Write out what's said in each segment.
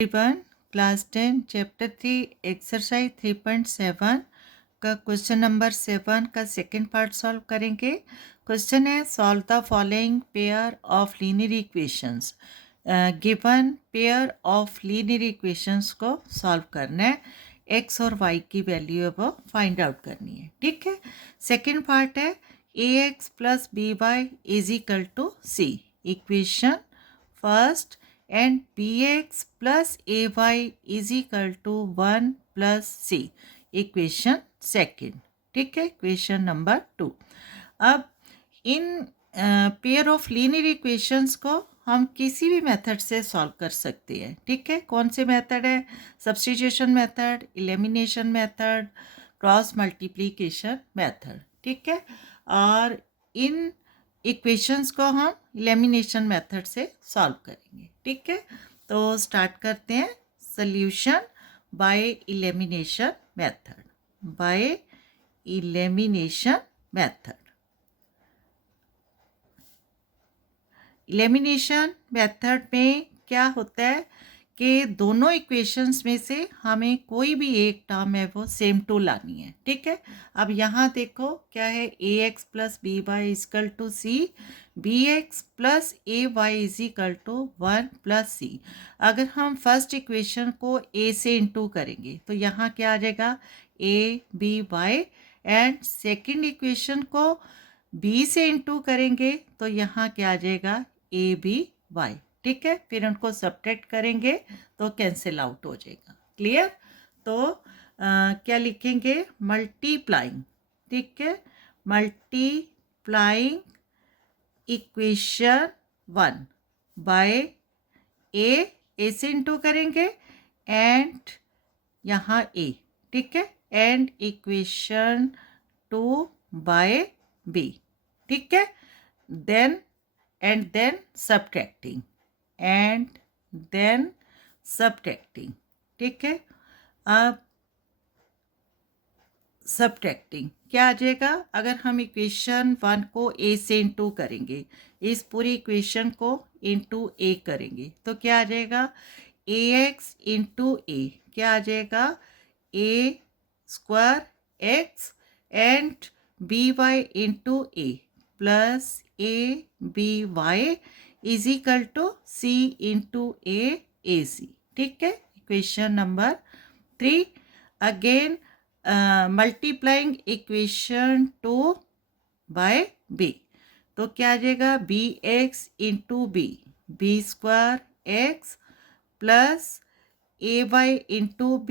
One class 10 chapter 3 exercise 3.7 का question number 7 का second part solve करेंगे। क्वेश्चन है solve the following pair of linear equations. Given pair of linear equations को solve करना है, x और वाई की वैल्यू है वो फाइंड आउट करनी है। ठीक है, सेकंड पार्ट है ए x plus B Y is equal to C. Equation first and bx plus ay is equal to 1 plus c equation second. ठीक है, इक्वेशन नंबर 2। अब in pair of linear equations को हम किसी भी मेथड से solve कर सकते हैं। ठीक है, कौन से मेथड है? Substitution method, elimination method, cross multiplication method. ठीक है, और इन इक्वेशंस को हम एलिमिनेशन मेथड से सॉल्व करेंगे। ठीक है, तो स्टार्ट करते हैं। Solution by elimination method. By elimination method. Elimination method में क्या होता है कि दोनों इक्वेशंस में से हमें कोई भी एक टर्म है वो सेम टू लानी है। ठीक है, अब यहाँ देखो क्या है, ए x plus B Y is equal to C, B X plus A Y is equal to 1 plus C. अगर हम फर्स्ट इक्वेशन को ए से इंटू करेंगे तो यहाँ क्या आ जाएगा, a B y, and second equation को बी से इंटू करेंगे तो यहाँ क्या आ जाएगा, ए बी वाई। ठीक है, फिर उनको सब्ट्रैक्ट करेंगे तो कैंसिल आउट हो जाएगा। क्लियर? तो क्या लिखेंगे, मल्टीप्लाइंग। ठीक है, मल्टीप्लाइंग इक्वेशन 1 बाय ए से इंटू करेंगे एंड यहाँ ए। ठीक है, एंड इक्वेशन 2 बाय बी। ठीक है, then and then subtracting and then subtracting। ठीक है, अब सब्ट्रैक्टिंग क्या आ जाएगा, अगर हम इक्वेशन 1 को ए से इंटू करेंगे, इस पूरी इक्वेशन को इंटू ए करेंगे तो क्या आ जाएगा, ए एक्स इंटू ए क्या आ जाएगा, ए square X and B Y into A plus A B Y is equal to C into ए सी। ठीक है, equation number 3। Again multiplying equation 2 by B तो क्या आ जाएगा, B X into B square X plus A Y into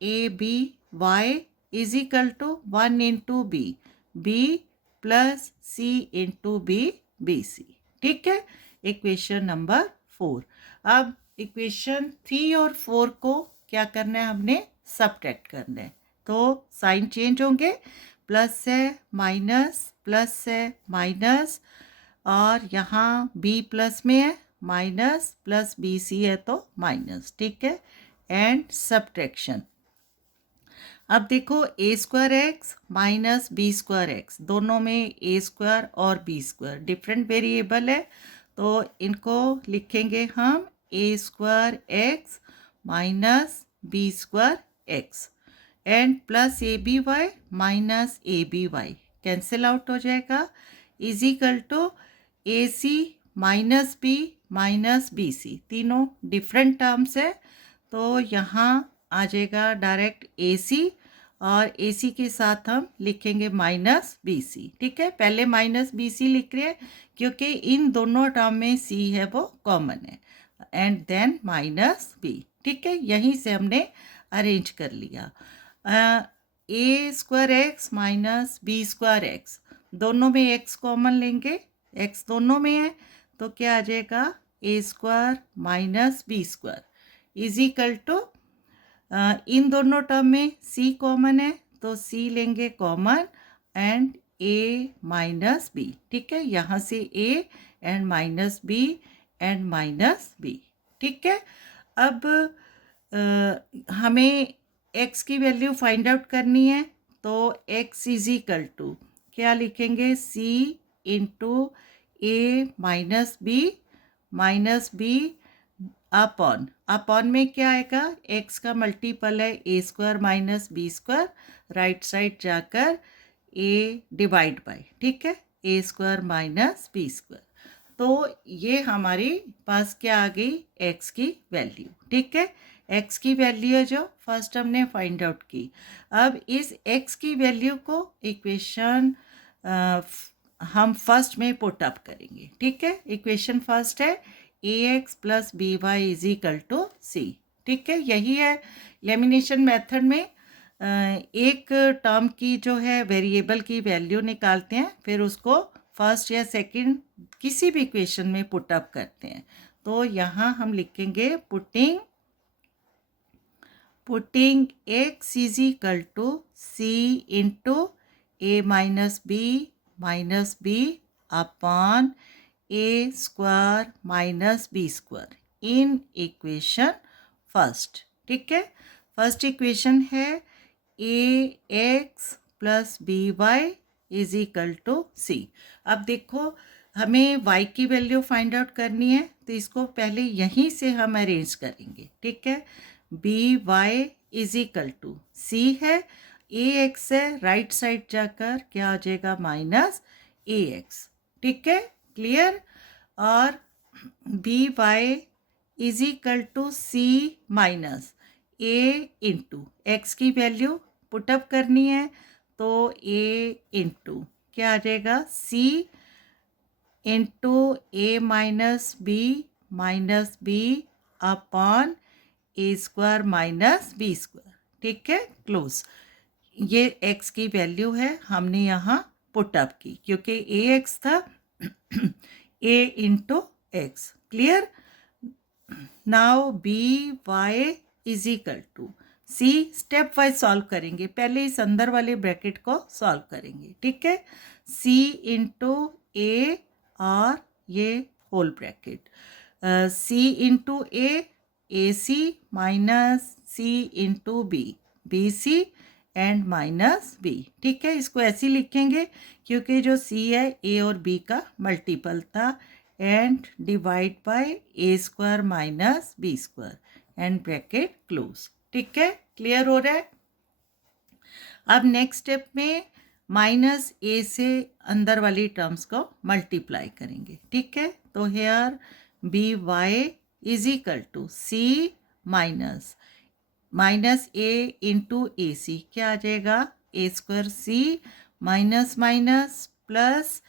A B Y is equal to 1 into B plus C into B C. ठीक है, equation number 4। अब equation 3 और 4 को क्या करना है, हमने सब्ट्रैक्ट करना है। तो साइन चेंज होंगे, प्लस है माइनस, प्लस है माइनस, और यहाँ बी प्लस में है, माइनस प्लस बी सी है तो माइनस। ठीक है, एंड सब्ट्रैक्शन। अब देखो A square X minus B square X, दोनों में ए स्क्वायर और बी स्क्वायर डिफरेंट वेरिएबल है तो इनको लिखेंगे हम ए square X minus B square X and plus A B Y minus A B Y cancel out हो जाएगा, is equal to A C minus B C. तीनों different terms है तो यहाँ आ जाएगा डायरेक्ट ए सी, और ए सी के साथ हम लिखेंगे माइनस बी सी। ठीक है, पहले माइनस बी सी लिख रहे हैं क्योंकि इन दोनों टर्म में सी है वो कॉमन है, एंड देन माइनस बी। ठीक है, यहीं से हमने अरेंज कर लिया। A square X minus B square X, दोनों में एक्स कॉमन लेंगे, एक्स दोनों में है तो क्या आ जाएगा, ए square minus B square is equal to, इन दोनों टर्म में सी कॉमन है तो सी लेंगे common and a minus b. ठीक है, यहाँ से a and minus b and minus b. ठीक है, अब हमें x की वैल्यू फाइंड आउट करनी है तो x इज इक्वल टू क्या लिखेंगे, c into a minus b upon, upon में क्या आएगा, x का मल्टीपल है a square minus B square, right side जाकर a डिवाइड बाय, ठीक है, a square minus B square. तो ये हमारे पास क्या आ गई, x की वैल्यू, ठीक है, x की वैल्यू है जो फर्स्ट हमने फाइंड आउट की। अब इस x की वैल्यू को इक्वेशन हम फर्स्ट में पुट अप करेंगे, ठीक है। इक्वेशन फर्स्ट है ax plus B Y is equal to c, ठीक है। यही है लेमिनेशन मेथड में एक टर्म की जो है वेरिएबल की वैल्यू निकालते हैं, फिर उसको फर्स्ट या सेकंड किसी भी इक्वेशन में पुट अप करते हैं। तो यहाँ हम लिखेंगे putting x is equal to C into a minus b upon a square minus B square in equation first, ठीक है। फर्स्ट इक्वेशन है ए x plus B Y is equal to c. अब देखो हमें y की वैल्यू फाइंड आउट करनी है, तो इसको पहले यहीं से हम अरेंज करेंगे, ठीक है। B Y is equal to c है, ए एक्स है, राइट साइड जाकर क्या आ जाएगा, माइनस ए एक्स, ठीक है, क्लियर। और b Y is equal to c minus a into x की वैल्यू पुटअप करनी है, तो ए इंटू क्या आ जाएगा, c into a minus b upon a square minus B square, ठीक है, क्लोज। ये x की वैल्यू है, हमने यहाँ पुटअप की क्योंकि ए एक्स था a into x, clear. Now b Y is equal to c, step wise solve करेंगे, पहले इस अंदर वाले ब्रैकेट को सॉल्व करेंगे, ठीक है। सी इंटू ए और ये whole bracket, c into A C minus C into B C and minus b, ठीक है। इसको ऐसे लिखेंगे क्योंकि जो सी है ए और बी का मल्टीपल था, and divide by A square minus B square and bracket close, ठीक है, क्लियर हो रहा है। अब नेक्स्ट स्टेप में माइनस ए से अंदर वाली टर्म्स को मल्टीप्लाई करेंगे, ठीक है। तो here b Y is equal to c minus a into A c, क्या आ जाएगा, ए square C minus minus plus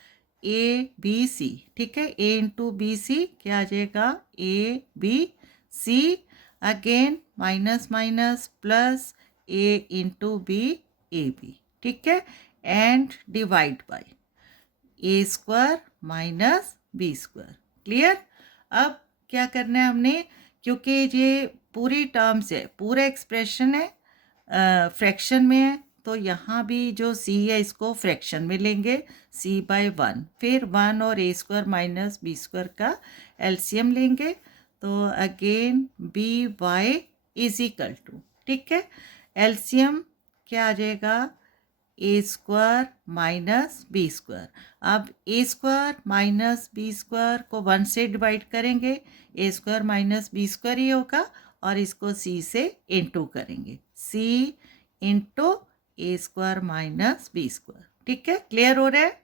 A B C, ठीक है, ए इंटू बी सी क्या आ जाएगा, a B c again minus minus plus a into b a B, ठीक है, and divide by A square minus B square, clear. अब क्या करना है हमने, क्योंकि ये पूरी टर्म्स है, पूरा एक्सप्रेशन है, फ्रैक्शन में है, तो यहाँ भी जो c है इसको फ्रैक्शन में लेंगे, c बाय 1, फिर 1 और a square minus B square का एलसीएम लेंगे, तो again b Y is equal to, ठीक है, एलसीएम क्या आ जाएगा, ए स्क्वायर माइनस बी स्क्वायर। अब a square minus B square को 1 से डिवाइड करेंगे, a square minus B square ही होगा, और इसको c से इंटू करेंगे, c इंटू ए स्क्वायर माइनस बी स्क्वायर, ठीक है, क्लियर हो रहा है।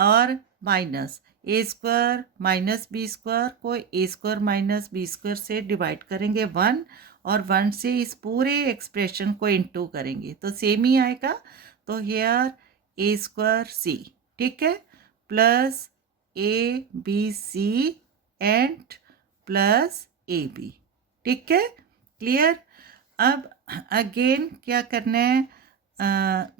और माइनस ए स्क्वायर माइनस बी स्क्वायर को A square minus B square से डिवाइड करेंगे 1, और 1 से इस पूरे एक्सप्रेशन को इंटू करेंगे तो सेम ही आएगा। तो हेयर ए स्क्वायर सी, ठीक है, plus A B C and plus A B, ठीक है, क्लियर। अब अगेन क्या करना है,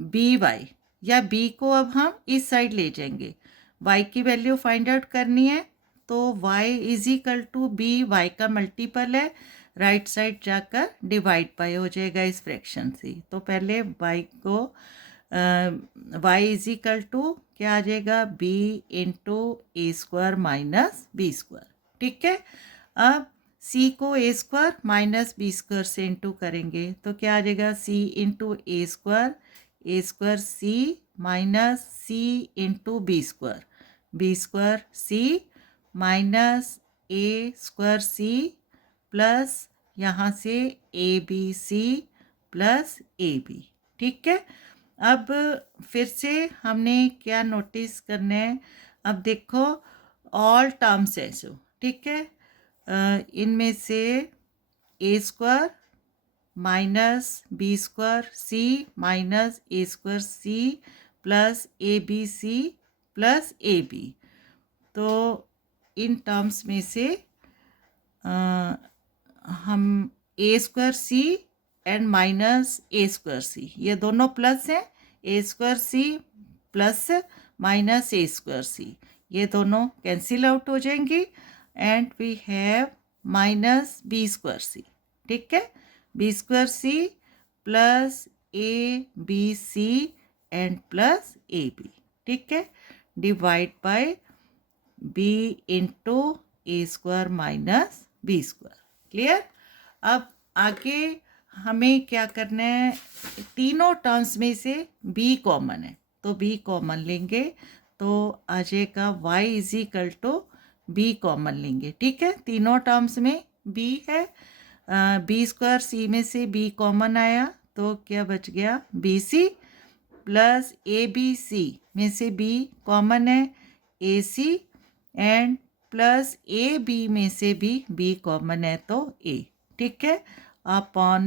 बी वाई या बी को अब हम इस साइड ले जाएंगे, y की वैल्यू फाइंड आउट करनी है, तो y is equal to B, Y का मल्टीपल है, राइट साइड जाकर डिवाइड बाय हो जाएगा इस फ्रैक्शन से। तो पहले y को y इज इक्वल टू क्या आ जाएगा, b इंटू ए स्क्वायर माइनस बी स्क्वायर, ठीक है। अब c को A square minus B square से इंटू करेंगे तो क्या आ जाएगा, c इंटू ए स्क्वायर सी माइनस सी इंटू बी स्क्वायर सी माइनस ए स्क्वायर सी प्लस यहाँ से A B C plus A B. ठीक है, अब फिर से हमने क्या नोटिस करना है, अब देखो ऑल टर्म्स है जो, ठीक है, इनमें से a square minus B square C minus A square C plus A B C plus A b, तो इन टर्म्स में से हम ए square c and minus A square c, ये दोनों प्लस हैं, a square C plus minus A square c, ये दोनों कैंसिल आउट हो जाएंगी and we have minus B square सी। ठीक है, b square C plus A B C and plus A B. ठीक है, divide by B into A square minus B square. Clear. अब आगे हमें क्या करना है, तीनों टर्म्स में से b कॉमन है तो b कॉमन लेंगे, तो आ जाएगा y is equal to b common लेंगे। ठीक है, तीनों टर्म्स में b है, बी स्क्वायर सी में से b कॉमन आया तो क्या बच गया B C, plus A B C में से b कॉमन है ए सी, एंड प्लस ए बी में से भी b कॉमन है तो a। ठीक है, अपॉन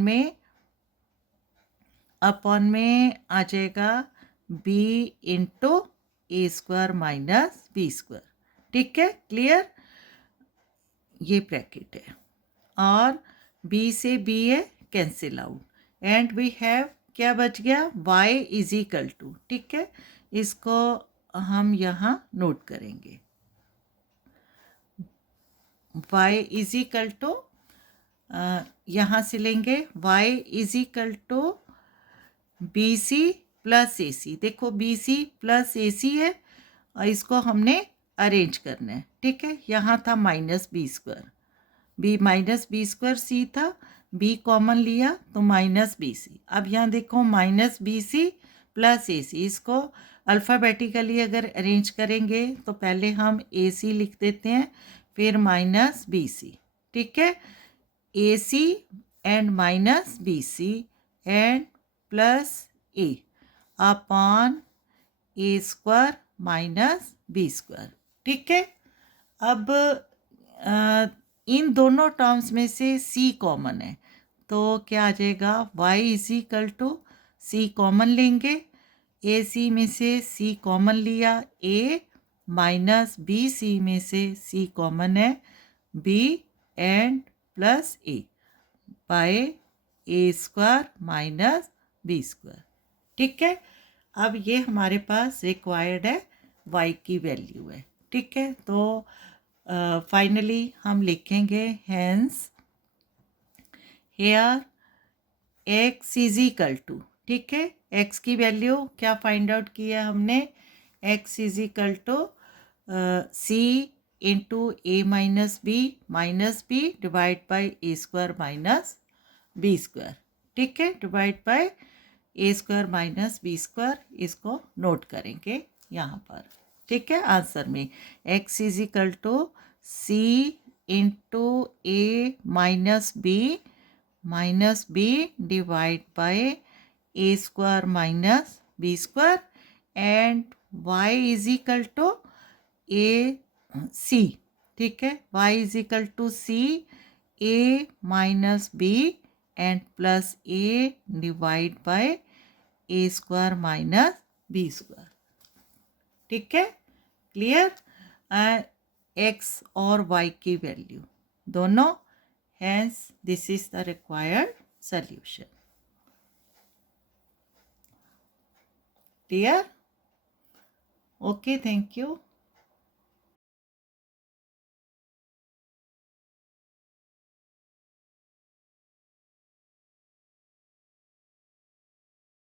में आ जाएगा b इंटू ए स्क्वायर माइनस बी स्क्वायर। ठीक है, क्लियर, ये ब्रैकेट है और b से b है cancel out and we have क्या बच गया y इज इक्वल टू। ठीक है, इसको हम यहाँ नोट करेंगे, y इज इक्वल टू यहाँ से लेंगे y is equal to b C plus a c. देखो बी सी प्लस ए सी है और इसको हमने अरेंज करना है। ठीक है, यहाँ था minus B square, b minus B square c था, बी कॉमन लिया तो माइनस बी सी। अब यहाँ देखो minus B C plus a सी, इसको अल्फ़ाबेटिकली अगर अरेंज करेंगे तो पहले हम ए सी लिख देते हैं फिर माइनस बी सी। ठीक है, ए सी and minus B C and plus a upon a square minus B square. ठीक है, अब इन दोनों टर्म्स में से सी कॉमन है तो क्या आ जाएगा y is equal to C common लेंगे, ए सी में से सी कॉमन लिया a माइनस बी सी में से सी कॉमन है b and plus a by A square minus B square. ठीक है, अब ये हमारे पास रिक्वायर्ड है y की वैल्यू है। ठीक है, तो फाइनली हम लिखेंगे hence here x is equal to. ठीक है, x की वैल्यू क्या फाइंड आउट किया हमने, x is equal to C into a minus b divide by a square minus B square. ठीक है, divide by A square minus B square, इसको note करेंगे यहाँ पर। ठीक है, आंसर में x is equal to C into a minus b divide by A square minus B square and y is equal to ए सी। ठीक है, y is equal to c a minus b and plus A divide by A square minus B square. ठीक है, clear, x और y की value दोनों, hence this is the required solution. Clear, okay, thank you.